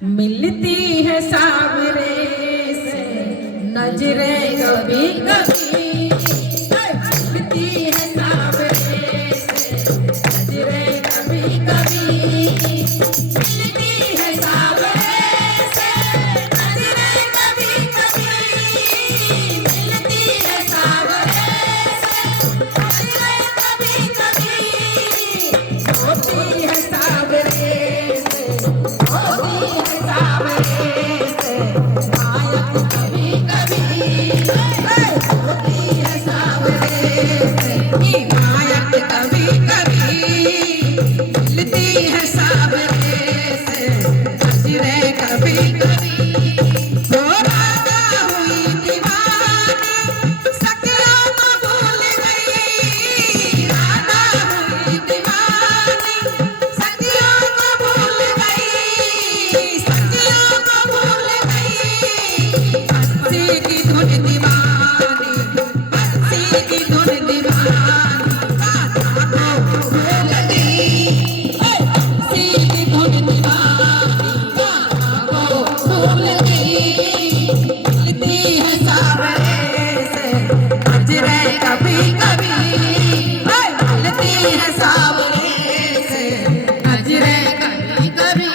मिलती है सावरे से नजरें कभी कभी, मिलती है सावरे से नजरें कभी कभी, मिलती है सावरे से नजरें कभी कभी, मिलती है सावरे से नजरें कभी कभी, होती है सावरे से, होती है सावरे से माया कभी कभी, होती है सावरे से माया कभी कभी, मिलती है सावरे से नजरें कभी कभी। हो राधा हुई दीवानी सखियों को भूल गई, राधा हुई दीवानी सखियों को भूल गई, सखियों को भूल गई, बंसी की धुन दीवानी, बंसी की धुन दीवानी राधा को भूल गई, बंसी की धुन दीवानी राधा को भूल गई, मिलती है सावरे से नजरें कभी कभी, मिलती है सावरे से नजरें कभी कभी।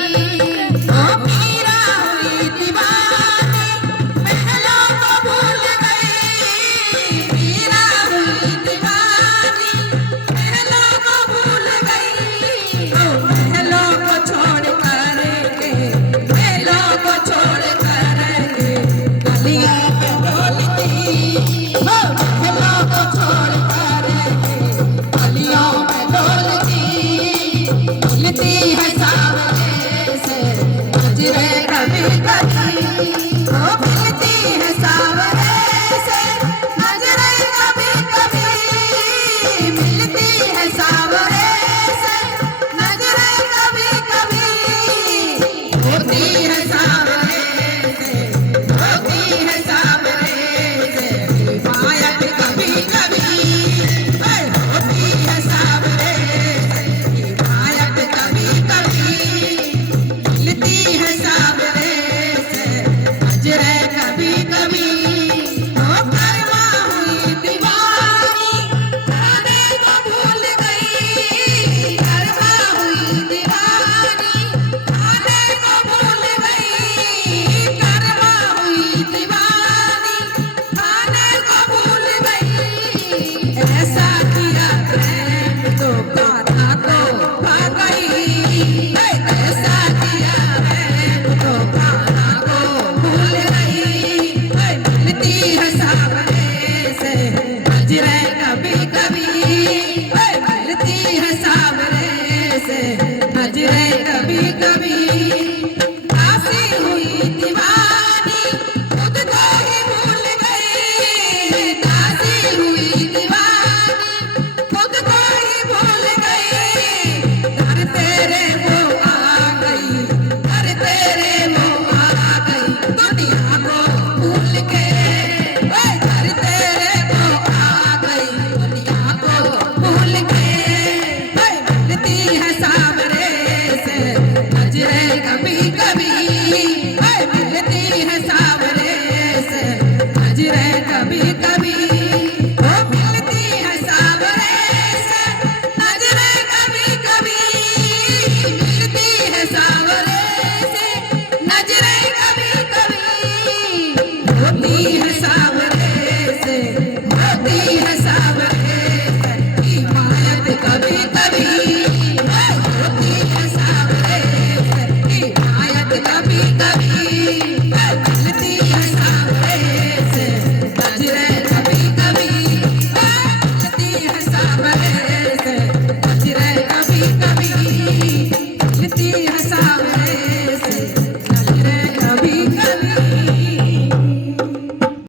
ओ मीरा हुई दीवानी महलों को भूल गई, मीरा हुई दीवानी महलों को भूल गई, ओ महलों को छोड़ कर के, महलों को छोड़ कर के गलियों में डोलती, ओ महलों को छोड़ कर के गलियों में डोलती, मिलती है सावरे से नजरें कभी कभी, ओ मिलती है सावरे से नजरें कभी कभी, मिलती है सावरे से नजरें कभी कभी, होती